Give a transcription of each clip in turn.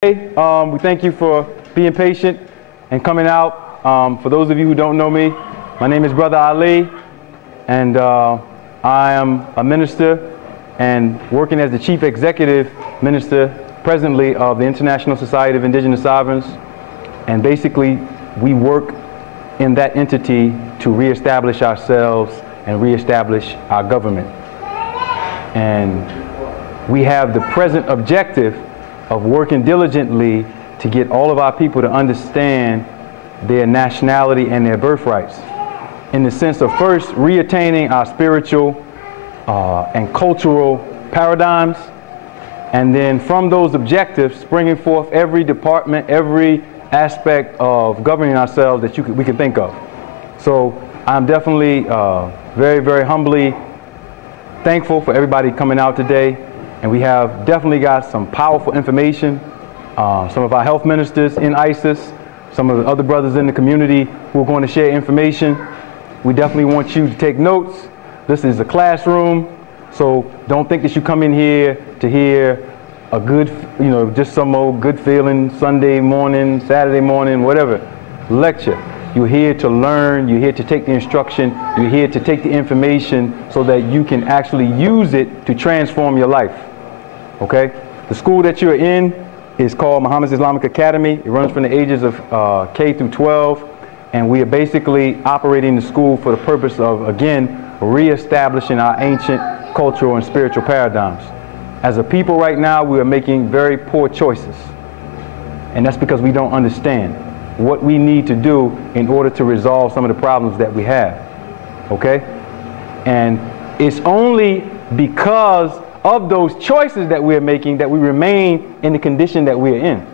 We thank you for being patient and coming out. For those of you who don't know me, my name is Brother Ali, and I am a minister and working as the Chief Executive Minister presently of the International Society of Indigenous Sovereigns. And basically, we work in that entity to reestablish ourselves and reestablish our government. And we have the present objective of working diligently to get all of our people to understand their nationality and their birthrights, in the sense of first reattaining our spiritual and cultural paradigms, and then from those objectives bringing forth every department, every aspect of governing ourselves that we can think of. So I'm definitely very, very humbly thankful for everybody coming out today. And we have definitely got some powerful information. Some of our health ministers in ISIS, some of the other brothers in the community who are going to share information. We definitely want you to take notes. This is a classroom, so don't think that you come in here to hear a good, just some old good feeling Sunday morning, Saturday morning, whatever lecture. You're here to learn, you're here to take the instruction, you're here to take the information so that you can actually use it to transform your life. Okay? The school that you're in is called Muhammad's Islamic Academy. It runs from the ages of K through 12, and we are basically operating the school for the purpose of, again, reestablishing our ancient cultural and spiritual paradigms. As a people right now, we are making very poor choices, and that's because we don't understand what we need to do in order to resolve some of the problems that we have. Okay? And it's only because of those choices that we're making that we remain in the condition that we're in.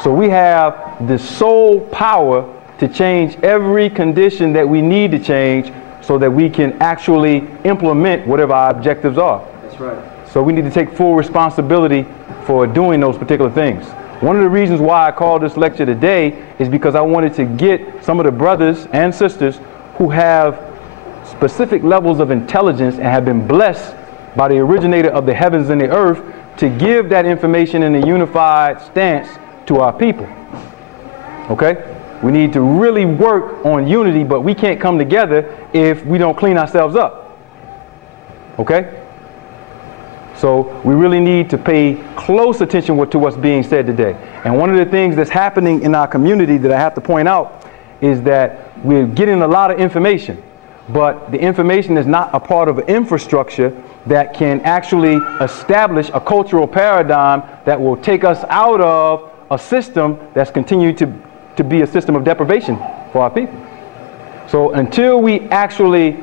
So we have the sole power to change every condition that we need to change so that we can actually implement whatever our objectives are. That's right. So we need to take full responsibility for doing those particular things. One of the reasons why I called this lecture today is because I wanted to get some of the brothers and sisters who have specific levels of intelligence and have been blessed by the originator of the heavens and the earth to give that information in a unified stance to our people. Okay? We need to really work on unity, but we can't come together if we don't clean ourselves up. Okay? So we really need to pay close attention to what's being said today. And one of the things that's happening in our community that I have to point out is that we're getting a lot of information, but the information is not a part of an infrastructure that can actually establish a cultural paradigm that will take us out of a system that's continued to be a system of deprivation for our people. So until we actually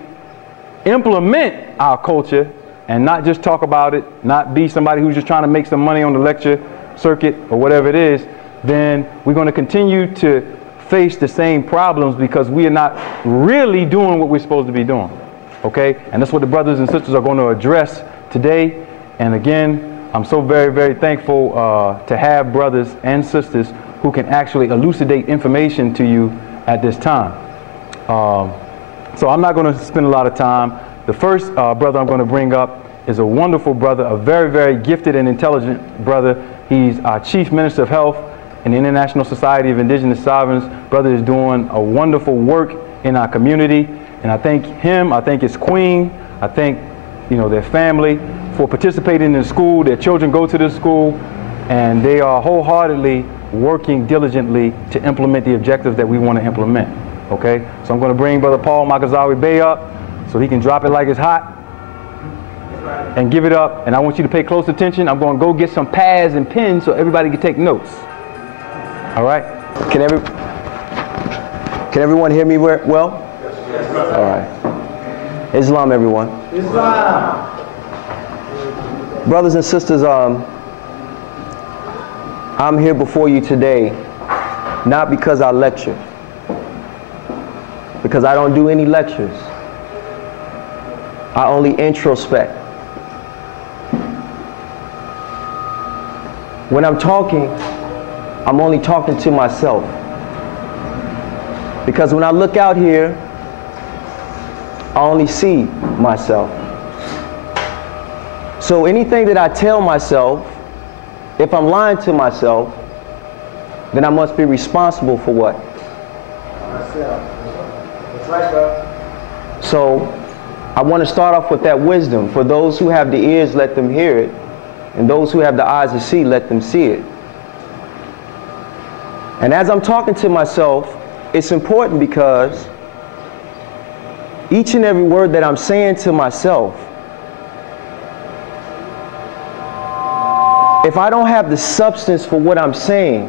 implement our culture and not just talk about it, not be somebody who's just trying to make some money on the lecture circuit or whatever it is, then we're going to continue to face the same problems because we are not really doing what we're supposed to be doing. Okay? And that's what the brothers and sisters are going to address today. And again, I'm so very, very thankful to have brothers and sisters who can actually elucidate information to you at this time. So I'm not going to spend a lot of time. The first brother I'm going to bring up is a wonderful brother, a very, very gifted and intelligent brother. He's our Chief Minister of Health in the International Society of Indigenous Sovereigns. Brother is doing a wonderful work in our community. And I thank him, I thank his queen, I thank their family for participating in the school. Their children go to this school, and they are wholeheartedly working diligently to implement the objectives that we want to implement. Okay? So I'm going to bring Brother Paul Makazawi Bey up so he can drop it like it's hot and give it up. And I want you to pay close attention. I'm going to go get some pads and pens so everybody can take notes. All right? Can everyone hear me well? Yes, all right. Islam, everyone. Islam. Brothers and sisters, I'm here before you today not because I lecture, because I don't do any lectures. I only introspect. When I'm talking, I'm only talking to myself. Because when I look out here, I only see myself. So anything that I tell myself If I'm lying to myself, then I must be responsible for what? That's right, bro. So I want to start off with that wisdom. For those who have the ears, let them hear it. And those who have the eyes to see, let them see it. And as I'm talking to myself, it's important because each and every word that I'm saying to myself, if I don't have the substance for what I'm saying,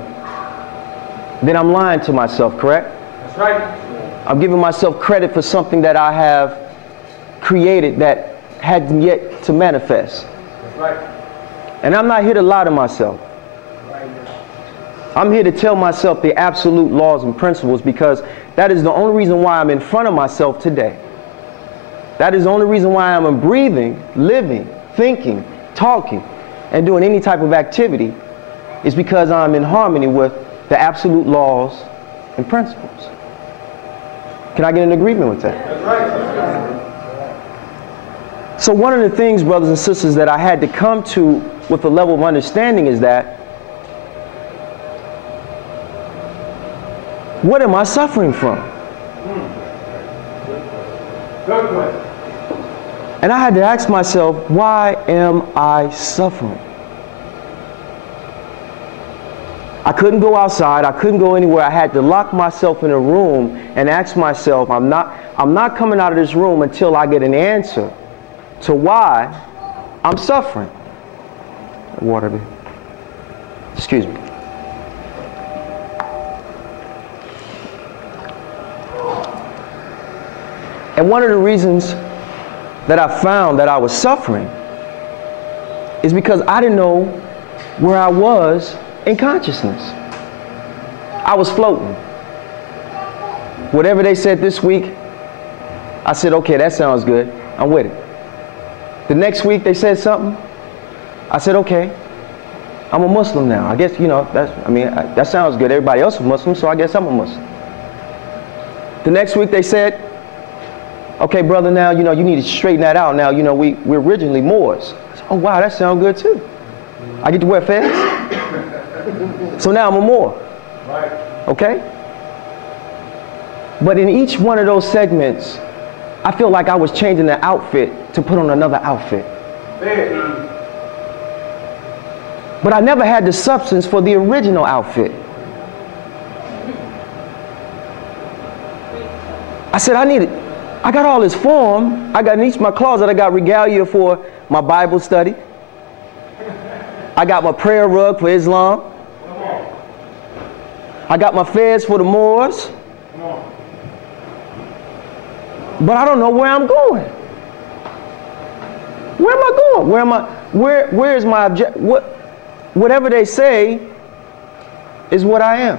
then I'm lying to myself, correct? That's right. I'm giving myself credit for something that I have created that hadn't yet to manifest. That's right. And I'm not here to lie to myself. I'm here to tell myself the absolute laws and principles, because that is the only reason why I'm in front of myself today. That is the only reason why I'm breathing, living, thinking, talking, and doing any type of activity, is because I'm in harmony with the absolute laws and principles. Can I get an agreement with that? That's right. That's right. So one of the things, brothers and sisters, that I had to come to with a level of understanding is that, what am I suffering from? Good question. And I had to ask myself, why am I suffering? I couldn't go outside. I couldn't go anywhere. I had to lock myself in a room and ask myself, I'm not coming out of this room until I get an answer to why I'm suffering. Water, baby. Excuse me. And one of the reasons that I found that I was suffering is because I didn't know where I was in consciousness. I was floating. Whatever they said this week, I said, okay, that sounds good. I'm with it. The next week they said something. I said, okay, I'm a Muslim now. I guess, you know, that sounds good. Everybody else is Muslim, so I guess I'm a Muslim. The next week they said, okay, brother, now, you know, you need to straighten that out. Now, you know, we're originally Moors. I said, oh, wow, that sounds good too. I get to wear fez. So now I'm a Moor. Right. Okay? But in each one of those segments, I feel like I was changing the outfit to put on another outfit. But I never had the substance for the original outfit. I said, I got all this form. I got in each of my closet, I got regalia for my Bible study. I got my prayer rug for Islam. I got my fez for the Moors. But I don't know where I'm going. Where am I going? Where is my object? Whatever they say is what I am.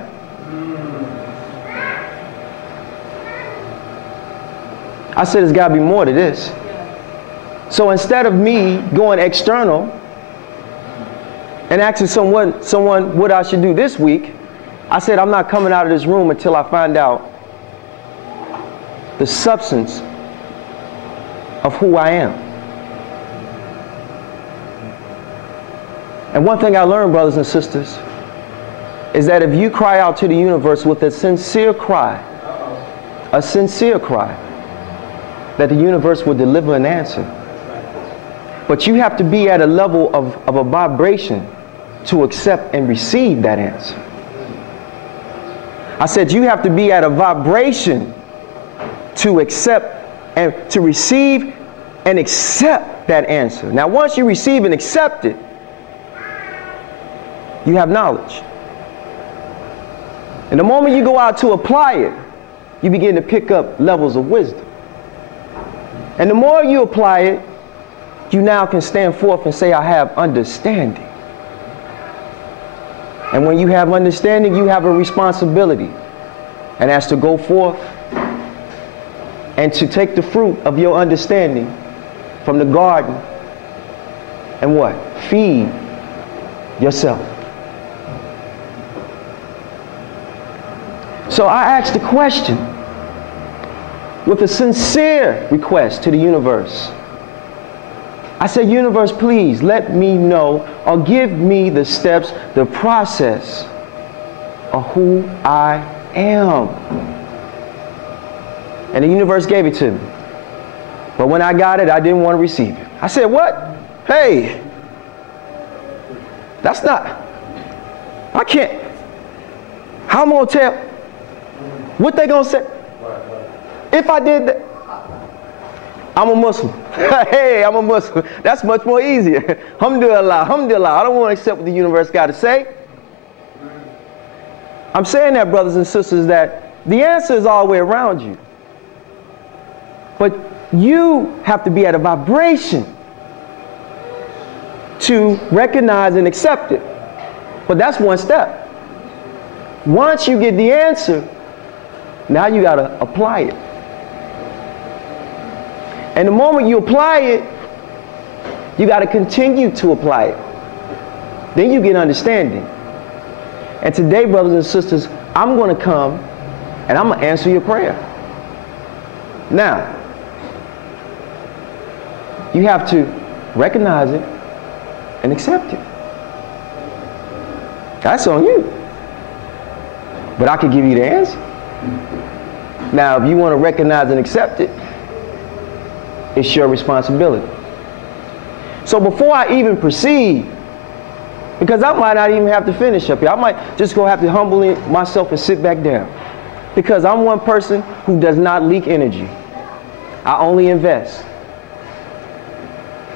I said, there's got to be more to this. So instead of me going external and asking someone what I should do this week, I said, I'm not coming out of this room until I find out the substance of who I am. And one thing I learned, brothers and sisters, is that if you cry out to the universe with a sincere cry, that the universe will deliver an answer. But you have to be at a level of a vibration to accept and receive that answer. I said you have to be at a vibration to accept and to receive and accept that answer. Now once you receive and accept it, you have knowledge. And the moment you go out to apply it, you begin to pick up levels of wisdom. And the more you apply it, you now can stand forth and say, I have understanding. And when you have understanding, you have a responsibility. And that's to go forth and to take the fruit of your understanding from the garden and what? Feed yourself. So I asked the question with a sincere request to the universe. I said, universe, please let me know or give me the steps, the process of who I am. And the universe gave it to me. But when I got it, I didn't want to receive it. I said, what? Hey, that's not, I can't. How am I going to tell? What they going to say? If I did that, I'm a Muslim. Hey, I'm a Muslim. That's much more easier. Alhamdulillah, alhamdulillah. I don't want to accept what the universe got to say. I'm saying that, brothers and sisters, that the answer is all the way around you. But you have to be at a vibration to recognize and accept it. But that's one step. Once you get the answer, now you got to apply it. And the moment you apply it, you got to continue to apply it. Then you get understanding. And today, brothers and sisters, I'm going to come and I'm going to answer your prayer. Now, you have to recognize it and accept it. That's on you. But I can give you the answer. Now, if you want to recognize and accept it, it's your responsibility. So before I even proceed, because I might not even have to finish up here, I might just go have to humble myself and sit back down. Because I'm one person who does not leak energy. I only invest.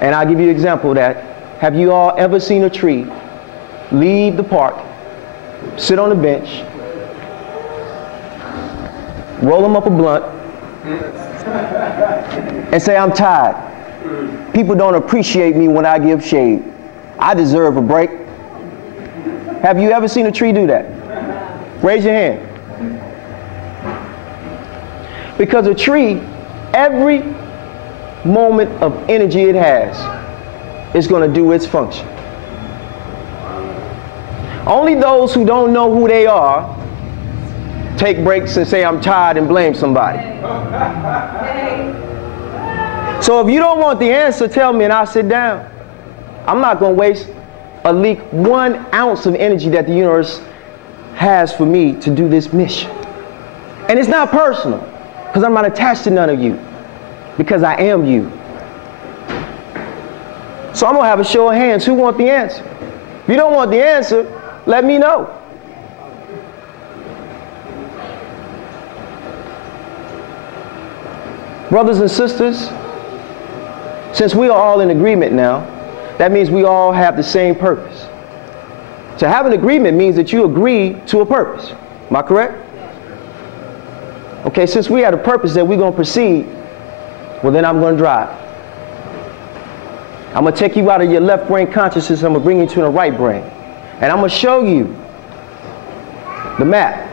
And I'll give you an example of that. Have you all ever seen a tree leave the park, sit on a bench, roll them up a blunt, and say, I'm tired. People don't appreciate me when I give shade. I deserve a break. Have you ever seen a tree do that? Raise your hand. Because a tree, every moment of energy it has is going to do its function. Only those who don't know who they are take breaks and say, I'm tired, and blame somebody. So if you don't want the answer, tell me and I'll sit down. I'm not going to waste a leak 1 ounce of energy that the universe has for me to do this mission. And it's not personal, because I'm not attached to none of you, because I am you. So I'm going to have a show of hands. Who want the answer? If you don't want the answer, let me know. Brothers and sisters, since we are all in agreement now, that means we all have the same purpose. To have an agreement means that you agree to a purpose. Am I correct? Okay, since we have a purpose that we're going to proceed, well then I'm going to drive. I'm going to take you out of your left brain consciousness, I'm going to bring you to the right brain. And I'm going to show you the map.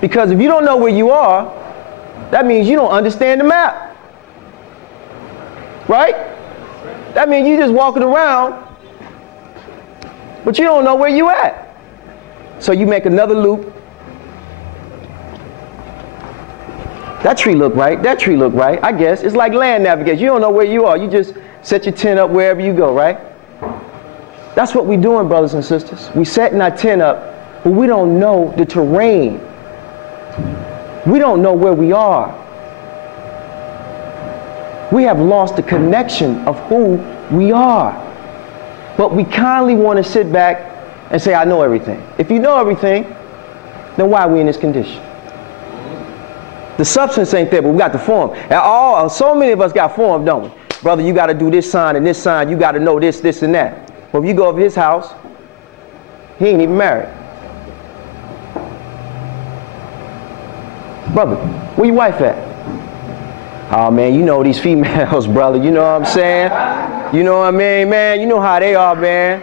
Because if you don't know where you are, that means you don't understand the map. Right? That means you're just walking around, but you don't know where you at. So you make another loop. That tree look right, that tree look right, I guess. It's like land navigation. You don't know where you are. You just set your tent up wherever you go, right? That's what we're doing, brothers and sisters. We setting our tent up, but we don't know the terrain. We don't know where we are. We have lost the connection of who we are. But we kindly want to sit back and say, I know everything. If you know everything, then why are we in this condition? The substance ain't there, but we got the form. And so many of us got form, don't we? Brother, you got to do this sign and this sign. You got to know this, this, and that. Well, if you go over his house, he ain't even married. Brother, where your wife at? Oh man, you know these females, brother, you know what I'm saying? You know what I mean, man? You know how they are, man.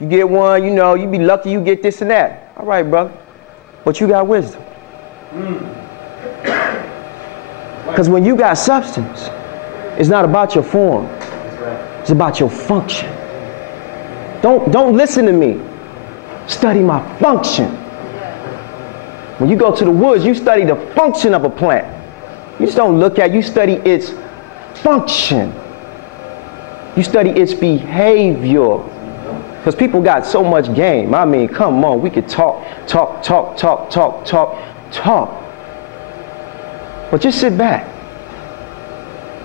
You get one, you know, you be lucky you get this and that. All right, brother. But you got wisdom. Because when you got substance, it's not about your form. It's about your function. Don't listen to me. Study my function. When you go to the woods, you study the function of a plant. You just don't look at it, you study its function. You study its behavior. Because people got so much game. I mean, come on, we could talk. But just sit back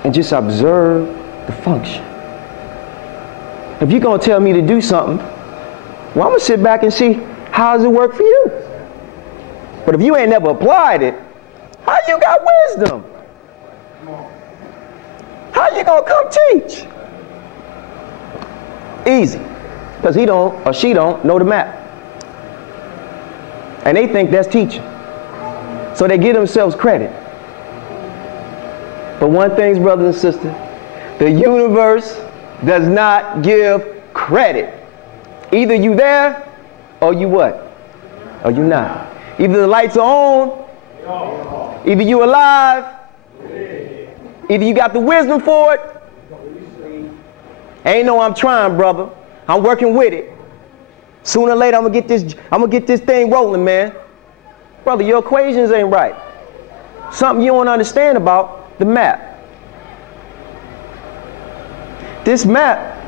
and just observe the function. If you're going to tell me to do something, well, I'm going to sit back and see how does it work for you. But if you ain't never applied it, how you got wisdom? How you going to come teach? Easy. Because he don't or she don't know the map. And they think that's teaching. So they give themselves credit. But one thing, brothers and sisters, the universe does not give credit. Either you there or you what? Or you not. Either the lights are on, either you alive, either you got the wisdom for it. Ain't no I'm trying, brother. I'm working with it. Sooner or later I'm gonna get this thing rolling, man. Brother, your equations ain't right. Something you don't understand about the map. This map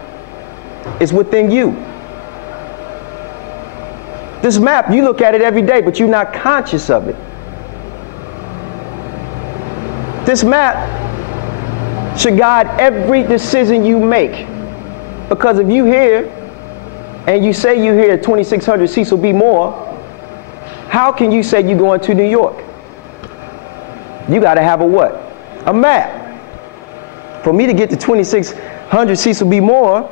is within you. This map, you look at it every day, but you're not conscious of it. This map should guide every decision you make. Because if you hear, and you say you hear 2600 Cecil B. Moore, how can you say you're going to New York? You got to have a what? A map. For me to get to 2600 Cecil B. Moore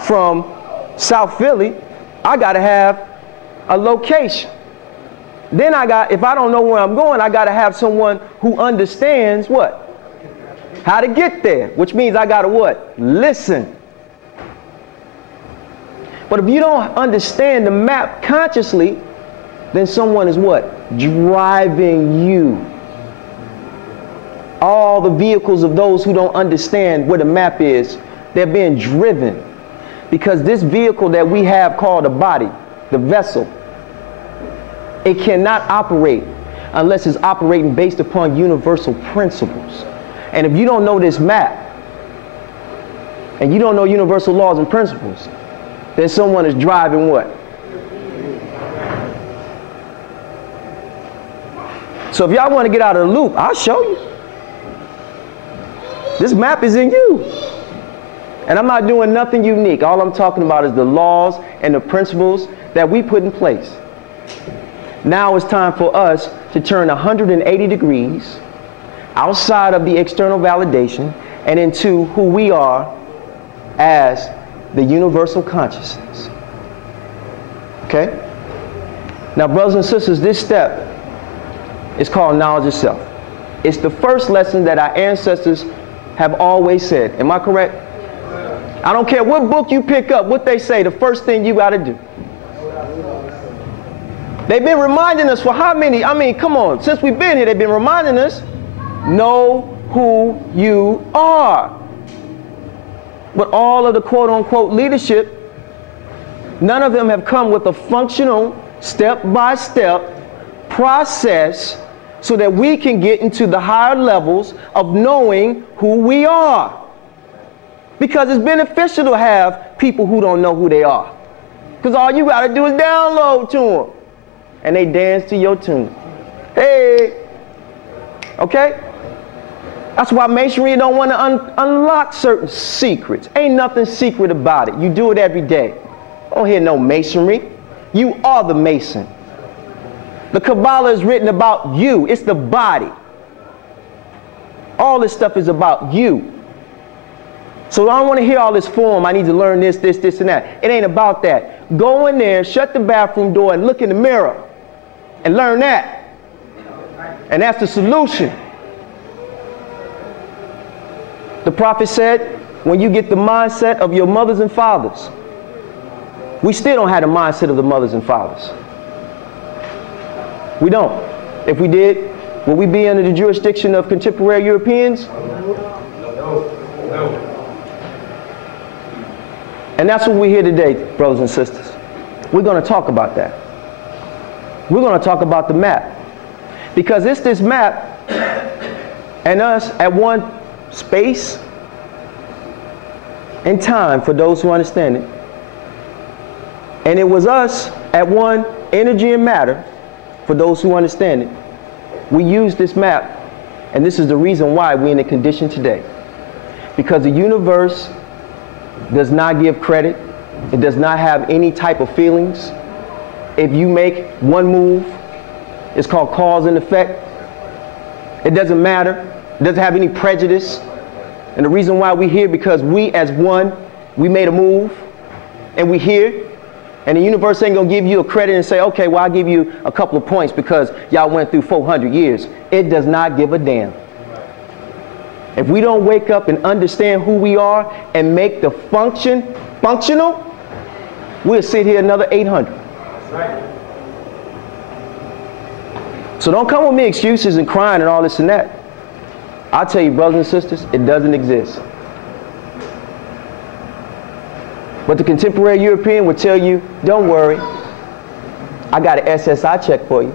from South Philly, I got to have a location. Then if I don't know where I'm going, I got to have someone who understands what? How to get there, which means I got to what? Listen. But if you don't understand the map consciously, then someone is what? Driving you. All the vehicles of those who don't understand what a map is, they're being driven. Because this vehicle that we have called a body, the vessel, it cannot operate unless it's operating based upon universal principles. And if you don't know this map, and you don't know universal laws and principles, then someone is driving what? So if y'all want to get out of the loop, I'll show you. This map is in you. And I'm not doing nothing unique. All I'm talking about is the laws and the principles that we put in place. Now it's time for us to turn 180 degrees outside of the external validation and into who we are as the universal consciousness. Okay? Now, brothers and sisters, this step is called knowledge of self. It's the first lesson that our ancestors have always said. Am I correct? I don't care what book you pick up, what they say, the first thing you got to do. They've been reminding us for how many? I mean, come on. Since we've been here, they've been reminding us, know who you are. But all of the quote-unquote leadership, none of them have come with a functional, step-by-step process so that we can get into the higher levels of knowing who we are. Because it's beneficial to have people who don't know who they are. Because all you got to do is download to them. And they dance to your tune. Hey! Okay? That's why Masonry don't want to unlock certain secrets. Ain't nothing secret about it. You do it every day. Don't hear no Masonry. You are the Mason. The Kabbalah is written about you. It's the body. All this stuff is about you. So I don't want to hear all this form. I need to learn this, and that. It ain't about that. Go in there, shut the bathroom door, and look in the mirror. And learn that. And that's the solution. The prophet said, when you get the mindset of your mothers and fathers, we still don't have the mindset of the mothers and fathers. We don't. If we did, would we be under the jurisdiction of contemporary Europeans? No. And that's what we're here today, brothers and sisters. We're going to talk about that. We're going to talk about the map. Because it's this map and us at one space in time for those who understand it. And it was us at one, energy and matter, for those who understand it. We used this map, and this is the reason why we're in the condition today. Because the universe does not give credit. It does not have any type of feelings. If you make one move, it's called cause and effect. It doesn't matter. It doesn't have any prejudice. And the reason why we're here, because we as one, we made a move, and we're here. And the universe ain't gonna give you a credit and say, okay, well, I'll give you a couple of points because y'all went through 400 years. It does not give a damn. If we don't wake up and understand who we are and make the function functional, we'll sit here another 800. So don't come with me excuses and crying and all this and that. I'll tell you, brothers and sisters, it doesn't exist. But the contemporary European would tell you, don't worry, I got an SSI check for you.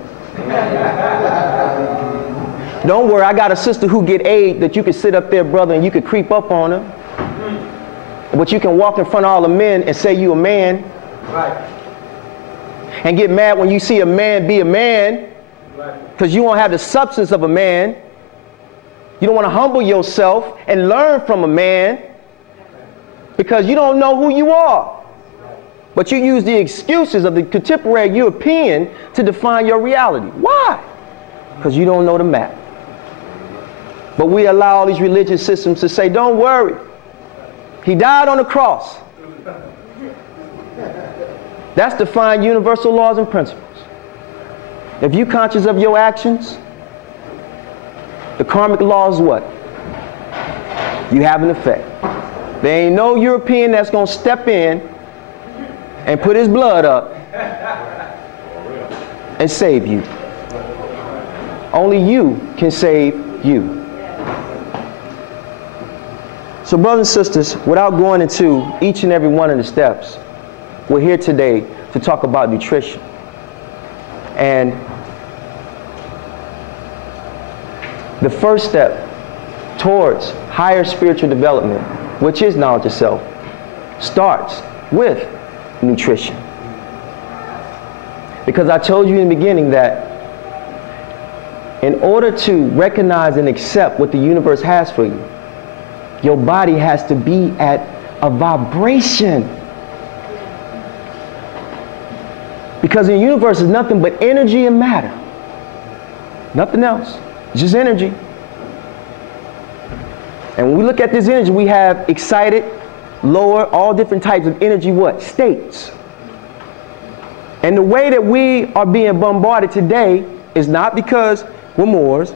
Don't worry, I got a sister who get aid that you can sit up there, brother, and you could creep up on her. But you can walk in front of all the men and say you a man. Right. And get mad when you see a man be a man. Because you won't have the substance of a man. You don't want to humble yourself and learn from a man. Because you don't know who you are. But you use the excuses of the contemporary European to define your reality. Why? Because you don't know the map. But we allow all these religious systems to say, don't worry. He died on the cross. That's defying universal laws and principles. If you're conscious of your actions, the karmic law is what? You have an effect. There ain't no European that's going to step in and put his blood up and save you. Only you can save you. So brothers and sisters, without going into each and every one of the steps, we're here today to talk about nutrition. And the first step towards higher spiritual development, which is knowledge of self, starts with nutrition. Because I told you in the beginning that in order to recognize and accept what the universe has for you, your body has to be at a vibration. Because the universe is nothing but energy and matter. Nothing else. It's just energy. And when we look at this energy, we have excited, lower, all different types of energy, what? States. And the way that we are being bombarded today is not because we're Moors.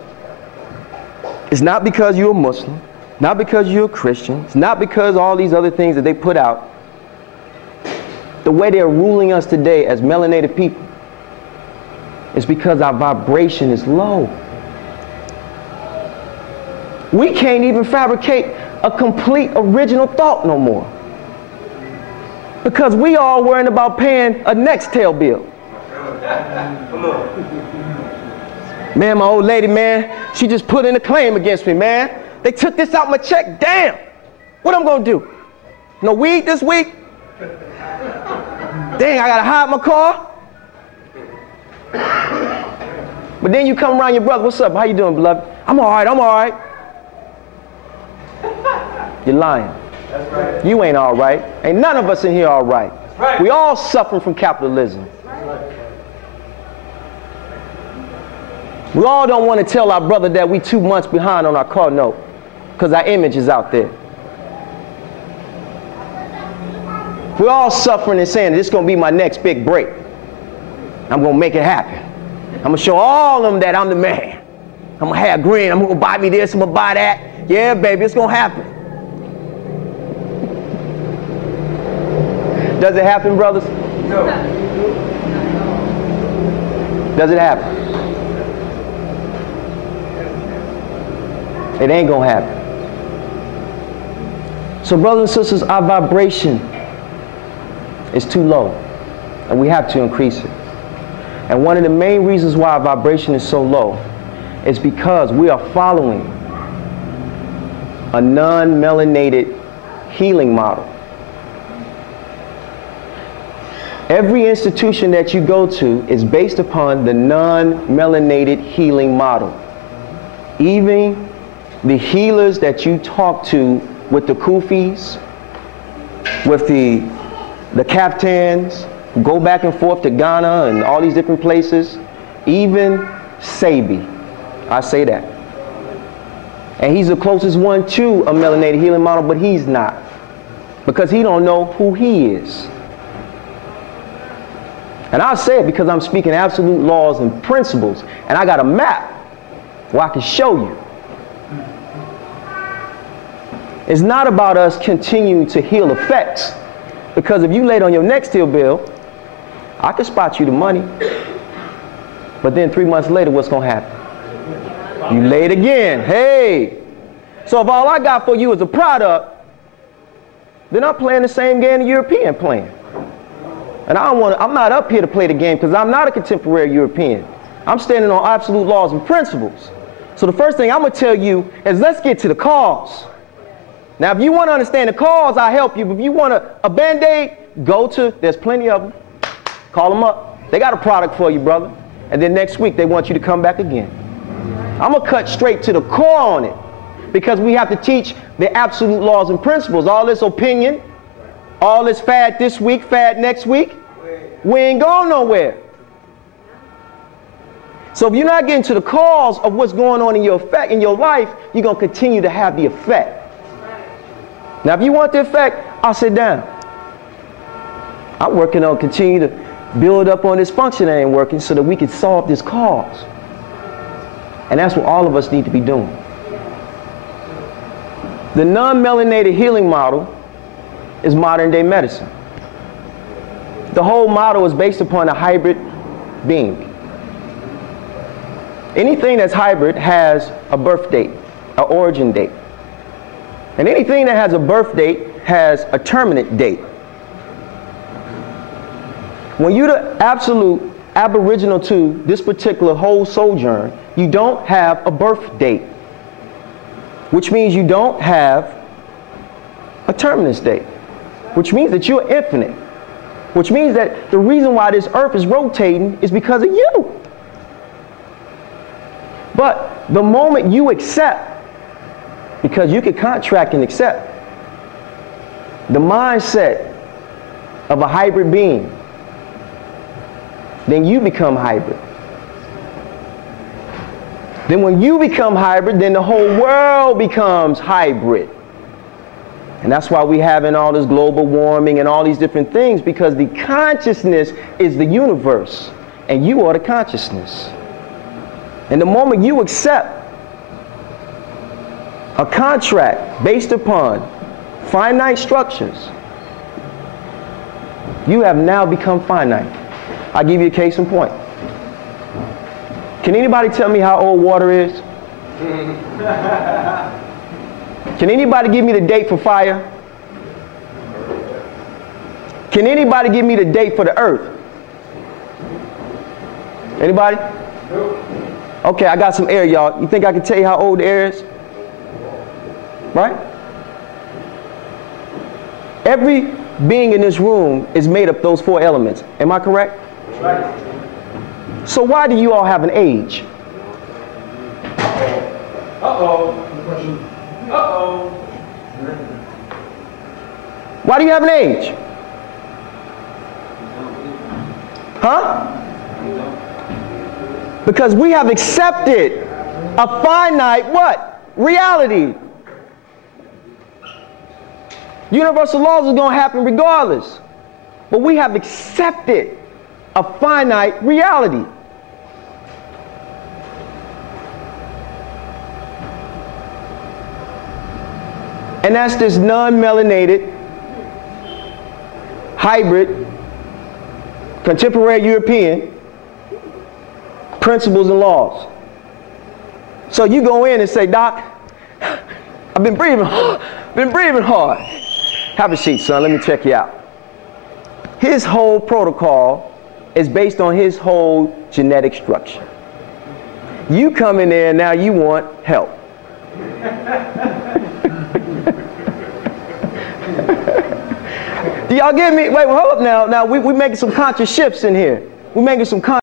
It's not because you're a Muslim. Not because you're a Christian. It's not because all these other things that they put out. The way they're ruling us today as melanated people is because our vibration is low. We can't even fabricate a complete original thought no more. Because we all worrying about paying a Nextel bill. Come on. Man, my old lady, man, she just put in a claim against me, man. They took this out my check. Damn. What I'm gonna do? No weed this week? Dang, I gotta hide my car. But then you come around your brother, what's up? How you doing, beloved? I'm all right, I'm all right. You're lying. That's right. You ain't all right. Ain't none of us in here all right. That's right. We all suffering from capitalism. We all don't want to tell our brother that we 2 months behind on our car note because our image is out there. We're all suffering and saying, this is going to be my next big break. I'm going to make it happen. I'm going to show all of them that I'm the man. I'm going to have green. I'm going to buy me this. I'm going to buy that. Yeah, baby, it's going to happen. Does it happen, brothers? No. Does it happen? It ain't going to happen. So brothers and sisters, our vibration is too low, and we have to increase it. And one of the main reasons why our vibration is so low is because we are following a non-melanated healing model. Every institution that you go to is based upon the non-melanated healing model. Even the healers that you talk to with the kufis, with the kaftans, who go back and forth to Ghana and all these different places, even Sabi, I say that. And he's the closest one to a melanated healing model, but he's not, because he don't know who he is. And I say it because I'm speaking absolute laws and principles, and I got a map where I can show you. It's not about us continuing to heal effects, because if you laid on your next heal bill, I can spot you the money, but then 3 months later, what's going to happen? You laid again. Hey! So if all I got for you is a product, then I'm playing the same game the European playing. And I'm not up here to play the game, because I'm not a contemporary European. I'm standing on absolute laws and principles. So the first thing I'm going to tell you is, let's get to the cause. Now, if you want to understand the cause, I'll help you. But if you want a Band-Aid, there's plenty of them. Call them up. They got a product for you, brother. And then next week, they want you to come back again. I'm going to cut straight to the core on it, because we have to teach the absolute laws and principles. All this opinion, all this fad this week, fad next week, we ain't going nowhere. So if you're not getting to the cause of what's going on in your effect, in your life, you're going to continue to have the effect. Now, if you want the effect, I'll sit down. I'm working on continue to build up on this function that ain't working, so that we can solve this cause. And that's what all of us need to be doing. The non-melanated healing model is modern day medicine. The whole model is based upon a hybrid being. Anything that's hybrid has a birth date, an origin date. And anything that has a birth date has a terminate date. When you're the absolute aboriginal to this particular whole sojourn, you don't have a birth date, which means you don't have a terminus date, which means that you're infinite, which means that the reason why this earth is rotating is because of you. But the moment you accept, because you can contract and accept, the mindset of a hybrid being, then you become hybrid. Then when you become hybrid, then the whole world becomes hybrid. And that's why we're having all this global warming and all these different things, because the consciousness is the universe, and you are the consciousness. And the moment you accept a contract based upon finite structures, you have now become finite. I'll give you a case in point. Can anybody tell me how old water is? Can anybody give me the date for fire? Can anybody give me the date for the earth? Anybody? Okay, I got some air, y'all. You think I can tell you how old the air is? Right? Every being in this room is made up of those 4 elements. Am I correct? Right. So why do you all have an age? Uh-oh. Uh-oh. Why do you have an age? Huh? Because we have accepted a finite what? Reality. Universal laws are going to happen regardless. But we have accepted a finite reality. And that's this non-melanated, hybrid, contemporary European principles and laws. So you go in and say, Doc, I've been breathing hard. Have a seat, son. Let me check you out. His whole protocol is based on his whole genetic structure. You come in there and now you want help. Do y'all get me? Wait, hold up now. Now we making some conscious shifts in here. We're making some conscious